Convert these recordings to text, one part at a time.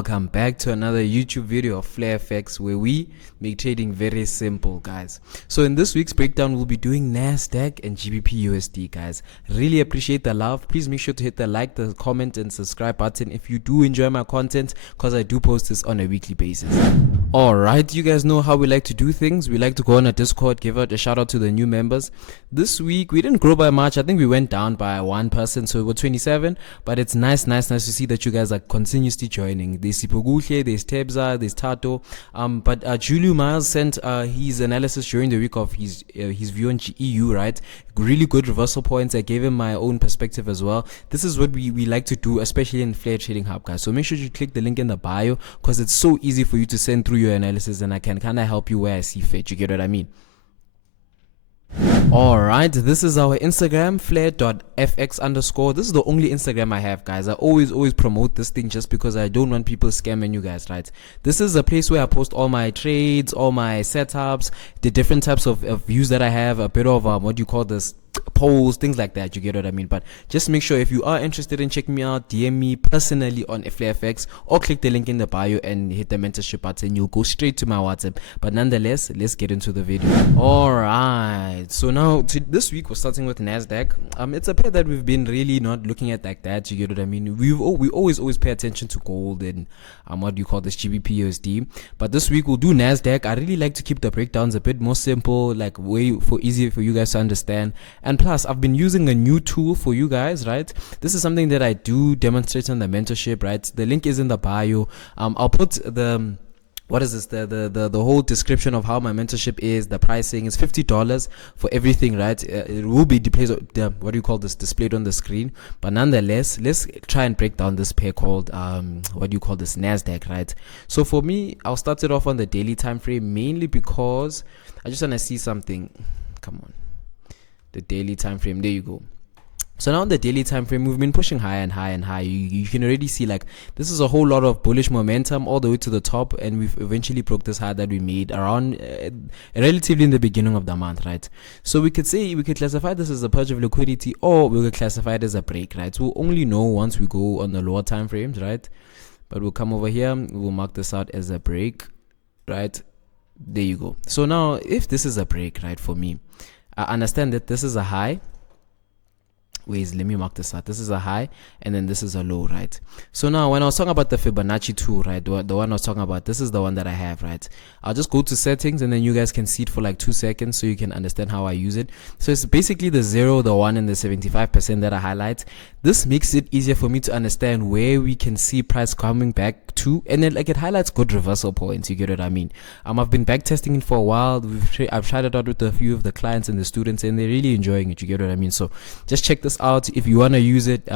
welcome back to another YouTube video of FlareFX, where we make trading very simple, guys. So in this week's breakdown, we'll be doing NASDAQ and GBPUSD, guys. Really appreciate the love. Please make sure to hit the like, the comment, and subscribe button if you do enjoy my content, because I do post this on a weekly basis. Alright, you guys know how we like to do things. We like to go on a Discord, give out a shout out to the new members. This week we didn't grow by much. I think we went down by 1%, so we were 27, but it's nice to see that you guys are continuously joining. There's Sipoguhle, there's Tebza, there's Tato, but Julio Miles sent his analysis during the week of his view on EU, right? Really good reversal points. I gave him my own perspective as well. This is what we like to do, especially in Flare Trading Hub, guys. So make sure you click the link in the bio, because it's so easy for you to send through your analysis, and I can kind of help you where I see fit. You get what I mean? Alright, this is our Instagram, flare.fx_. This is the only Instagram I have, guys. I always promote this thing just because I don't want people scamming you guys, right? This is a place where I post all my trades, all my setups, the different types of views that I have, a bit of what do you call this, polls, things like that. You get what I mean? But just make sure, if you are interested in checking me out, DM me personally on FlareFX, or click the link in the bio and hit the mentorship button. You'll go straight to my WhatsApp. But nonetheless, let's get into the video. Alright, so now this week we're starting with NASDAQ. It's a pair that we've been really not looking at like that. You get what I mean? We always pay attention to gold and what do you call this, GBPUSD. But this week we'll do NASDAQ. I really like to keep the breakdowns a bit more simple, like easier for you guys to understand. And plus, I've been using a new tool for you guys, right? This is something that I do demonstrate on the mentorship, right? The link is in the bio. I'll put the the whole description of how my mentorship is. The pricing is $50 for everything, right? It will be displayed on the screen. But nonetheless, let's try and break down this pair called NASDAQ, right? So for me, I'll start it off on the daily time frame, mainly because I just want to see something. Come on, the daily time frame. There you go. So now on the daily time frame, we've been pushing higher and higher and higher. You can already see, like, this is a whole lot of bullish momentum all the way to the top, and we've eventually broke this high that we made around relatively in the beginning of the month, right? So we could classify this as a purge of liquidity, or we could classify it as a break, right? So we'll only know once we go on the lower time frames, right? But we'll come over here, we'll mark this out as a break, right? There you go. So now, if this is a break, right, for me, I understand that this is a high. Wait, let me mark this out. This is a high, and then this is a low, right? So now, when I was talking about the Fibonacci tool, right, the one I was talking about, this is the one that I have, right? I'll just go to settings, and then you guys can see it for like 2 seconds so you can understand how I use it. So it's basically the 0, the 1, and the 75% that I highlight. This makes it easier for me to understand where we can see price coming back to, and then, like, it highlights good reversal points. You get what I mean? I've been back testing it for a while. I've tried it out with a few of the clients and the students, and they're really enjoying it. You get what I mean? So just check this out. If you want to use it,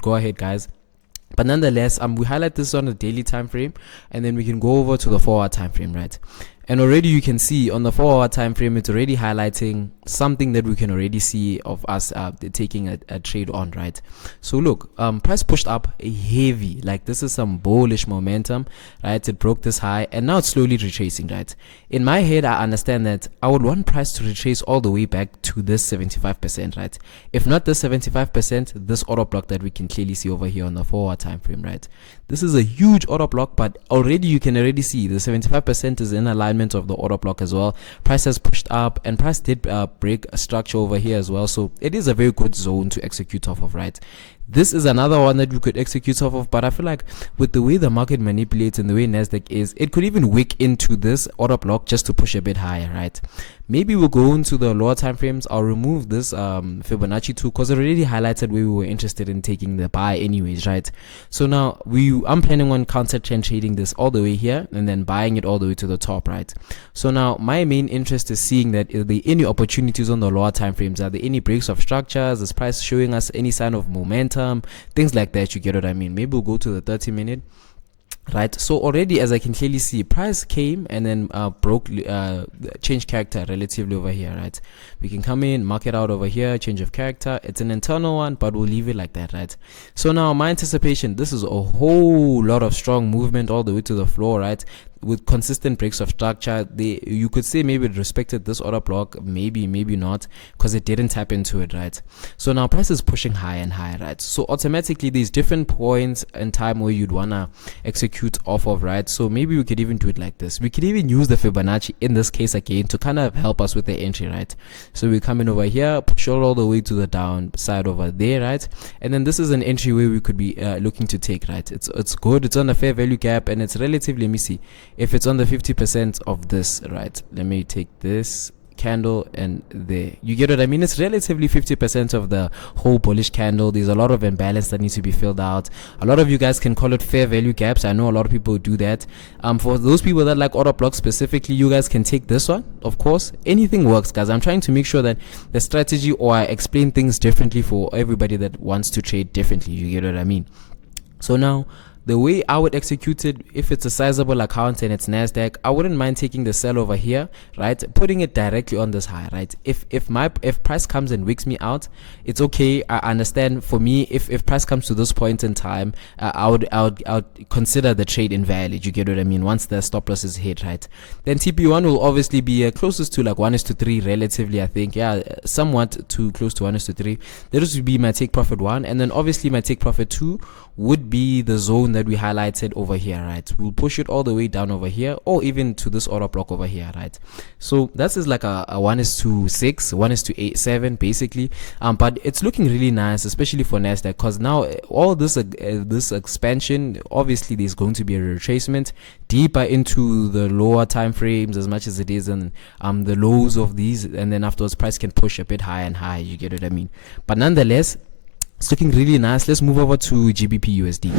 go ahead, guys. But nonetheless, we highlight this on the daily time frame, and then we can go over to the 4-hour time frame, right? And already you can see on the 4-hour time frame, it's already highlighting something that we can already see of us taking a trade on, right? So look, price pushed up heavy. Like, this is some bullish momentum, right? It broke this high, and now it's slowly retracing, right? In my head, I understand that I would want price to retrace all the way back to this 75%, right? If not this 75%, this order block that we can clearly see over here on the 4-hour time frame, right? This is a huge order block, but already you can already see the 75% is in alignment of the order block as well. Price has pushed up, and price did break a structure over here as well, so it is a very good zone to execute off of, right? This is another one that we could execute off of, but I feel like with the way the market manipulates and the way NASDAQ is, it could even wick into this order block just to push a bit higher, right? Maybe we'll go into the lower time frames. I'll remove this Fibonacci tool, because it already highlighted where we were interested in taking the buy anyways, right? So now I'm planning on counter trend trading this all the way here, and then buying it all the way to the top, right? So now my main interest is seeing that are there any opportunities on the lower time frames? Are there any breaks of structures? Is price showing us any sign of momentum? Things like that. You get what I mean? Maybe we'll go to the 30-minute. Right, so already, as I can clearly see, price came and then changed character relatively over here, right? We can come in, mark it out over here, change of character. It's an internal one, but we'll leave it like that, right? So now my anticipation, this is a whole lot of strong movement all the way to the floor, right? with consistent breaks of structure. You could say maybe it respected this order block, maybe not, because it didn't tap into it, right? So now price is pushing higher and higher, right? So automatically there's different points in time where you'd want to execute off of, right? So maybe we could even do it like this. We could even use the Fibonacci in this case again to kind of help us with the entry, right? So we come in over here, push all the way to the downside over there, right? And then this is an entry where we could be looking to take, right? It's good. It's on a fair value gap, and it's relatively, let me see if it's on the 50% of this, right? Let me take this candle and there, you get what I mean? It's relatively 50% of the whole bullish candle. There's a lot of imbalance that needs to be filled out. A lot of you guys can call it fair value gaps. I know a lot of people do that. For those people that like order blocks specifically, you guys can take this one. Of course, anything works, guys. I'm trying to make sure that the strategy, or I explain things differently for everybody that wants to trade differently. You get what I mean? So now, the way I would execute it, if it's a sizable account and it's NASDAQ, I wouldn't mind taking the sell over here, right? Putting it directly on this high, right? If price comes and wicks me out, it's okay. I understand. For me, if price comes to this point in time, I would consider the trade invalid. You get what I mean? Once the stop loss is hit, right? Then TP1 will obviously be closest to like 1:3 relatively. I think, yeah, somewhat too close to 1:3. This would be my take profit 1, and then obviously my take profit 2 would be the zone that we highlighted over here, right? We'll push it all the way down over here, or even to this order block over here, right? So that is like a 1:6, 1:7 basically. But it's looking really nice, especially for NASDAQ, because now all this expansion, obviously there's going to be a retracement deeper into the lower time frames as much as it is in the lows of these, and then afterwards price can push a bit higher and higher. You get what I mean? But nonetheless, it's looking really nice. Let's move over to GBPUSD.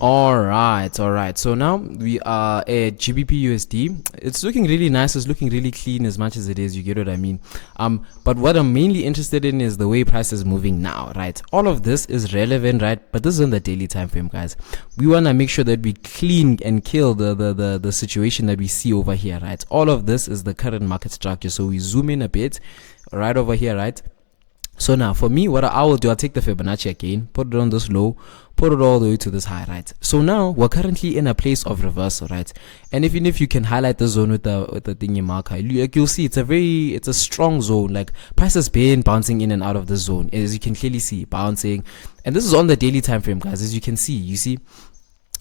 All right. So now we are at GBPUSD. It's looking really nice. It's looking really clean as much as it is. You get what I mean? But what I'm mainly interested in is the way price is moving now, right? All of this is relevant, right? But this is on the daily time frame, guys. We want to make sure that we clean and kill the situation that we see over here, right? All of this is the current market structure. So we zoom in a bit right over here, right? So now for me, what I will do, I'll take the Fibonacci again, put it on this low, put it all the way to this high, right? So now we're currently in a place of reversal, right? And even if you can highlight the zone with the thingy marker, you'll see it's a strong zone. Like price has been bouncing in and out of the zone, as you can clearly see, bouncing. And this is on the daily time frame, guys, as you can see, you see.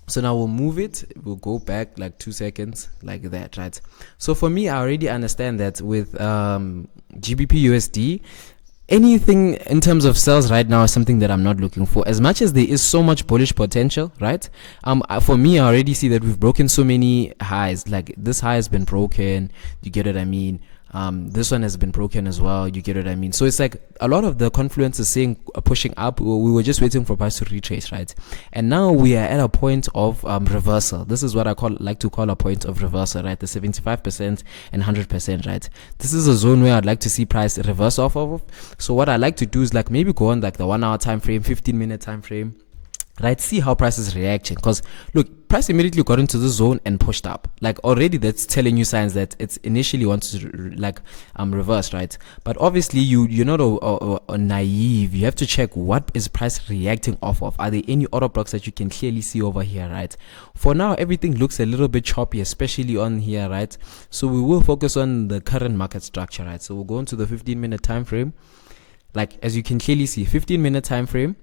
So now we'll move it, we'll go back like 2 seconds like that, right? So for me, I already understand that with GBPUSD, anything in terms of sales right now is something that I'm not looking for, as much as there is so much bullish potential, right? For me, I already see that we've broken so many highs. Like this high has been broken, you get what I mean? This one has been broken as well, you get what I mean? So it's like a lot of the confluence is saying pushing up. We were just waiting for price to retrace, right? And now we are at a point of reversal. This is what I like to call a point of reversal, right? The 75% and 100%, right? This is a zone where I'd like to see price reverse off of. So what I like to do is like maybe go on like the 1 hour time frame, 15-minute time frame, right? See how price is reacting, because look, price immediately got into the zone and pushed up. Like already that's telling you signs that it's initially wants to like reverse, right? But obviously you're not naive. You have to check what is price reacting off of. Are there any order blocks that you can clearly see over here, right? For now, everything looks a little bit choppy, especially on here, right? So we will focus on the current market structure, right? So we'll go into the 15-minute time frame. Like as you can clearly see, 15-minute time frame,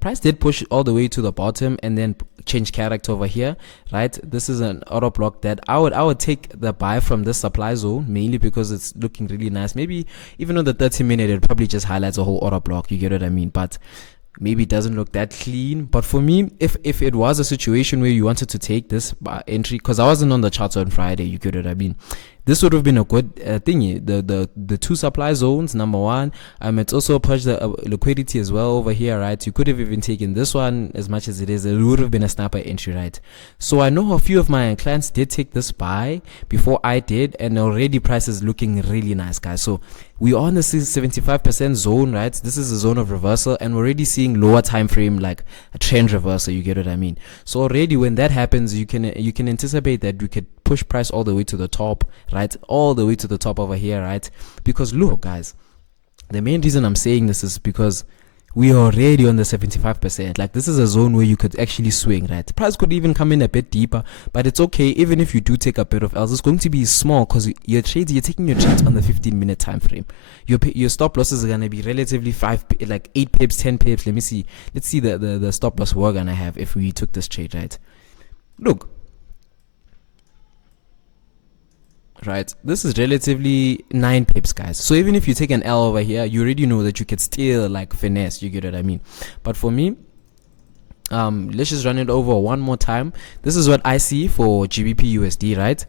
price did push all the way to the bottom and then change character over here, right? This is an order block that I would take the buy from this supply zone, mainly because it's looking really nice. Maybe even on the 30-minute, it probably just highlights a whole order block. You get what I mean? But maybe it doesn't look that clean. But for me, if it was a situation where you wanted to take this entry, because I wasn't on the charts on Friday, you get what I mean? This would have been a good thingy. The two supply zones, number one. It's also pushed the liquidity as well over here, right? You could have even taken this one as much as it is. It would have been a sniper entry, right? So I know a few of my clients did take this buy before I did, and already price is looking really nice, guys. So we are on the 75% zone, right? This is a zone of reversal, and we're already seeing lower time frame, like a trend reversal. You get what I mean? So already when that happens, you can anticipate that we could push price all the way to the top, right? All the way to the top over here, right? Because look, guys, the main reason I'm saying this is because we are already on the 75%. Like, this is a zone where you could actually swing, right? Price could even come in a bit deeper, but it's okay. Even if you do take a bit of L's, it's going to be small because you're taking your trades on the 15-minute time frame. Your stop losses are going to be relatively 8 pips, 10 pips. Let's see the stop loss we're going to have if we took this trade, right? Look, right, this is relatively 9 pips, guys. So even if you take an L over here, you already know that you could still like finesse, you get what I mean? But for me, let's just run it over one more time. This is what I see for GBPUSD, right?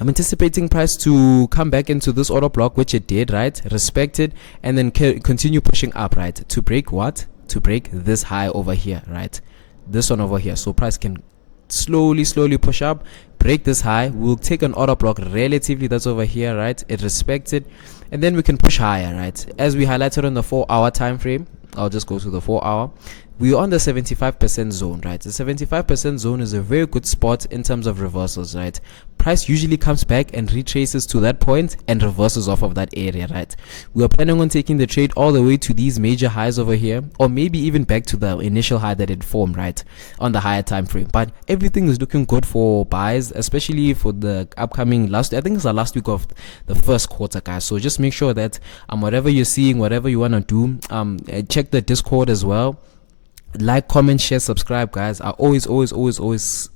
I'm anticipating price to come back into this order block, which it did, right? Respect it, and then continue pushing up, right? To break what? To break this high over here, right? This one over here. So price can slowly push up, break this high. We'll take an order block relatively that's over here, right? It respects it, and then we can push higher, right? As we highlighted on the 4-hour time frame, I'll just go to the 4-hour. We're on the 75% zone, right? The 75% zone is a very good spot in terms of reversals, right? Price usually comes back and retraces to that point and reverses off of that area, right? We are planning on taking the trade all the way to these major highs over here, or maybe even back to the initial high that it formed, right, on the higher time frame. But everything is looking good for buys, especially for the upcoming I think it's the last week of the first quarter, guys. So just make sure that whatever you're seeing, whatever you want to do, check the Discord as well. Like, comment, share, subscribe, guys. I always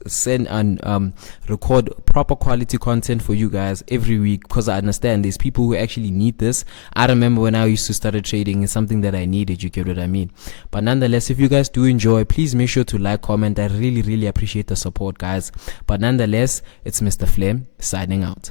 send and record proper quality content for you guys every week, because I understand there's people who actually need this. I remember when I used to start trading, it's something that I needed, you get what I mean? But nonetheless, if you guys do enjoy, please make sure to like, comment. I really appreciate the support, guys. But nonetheless, it's Mr. Flem signing out.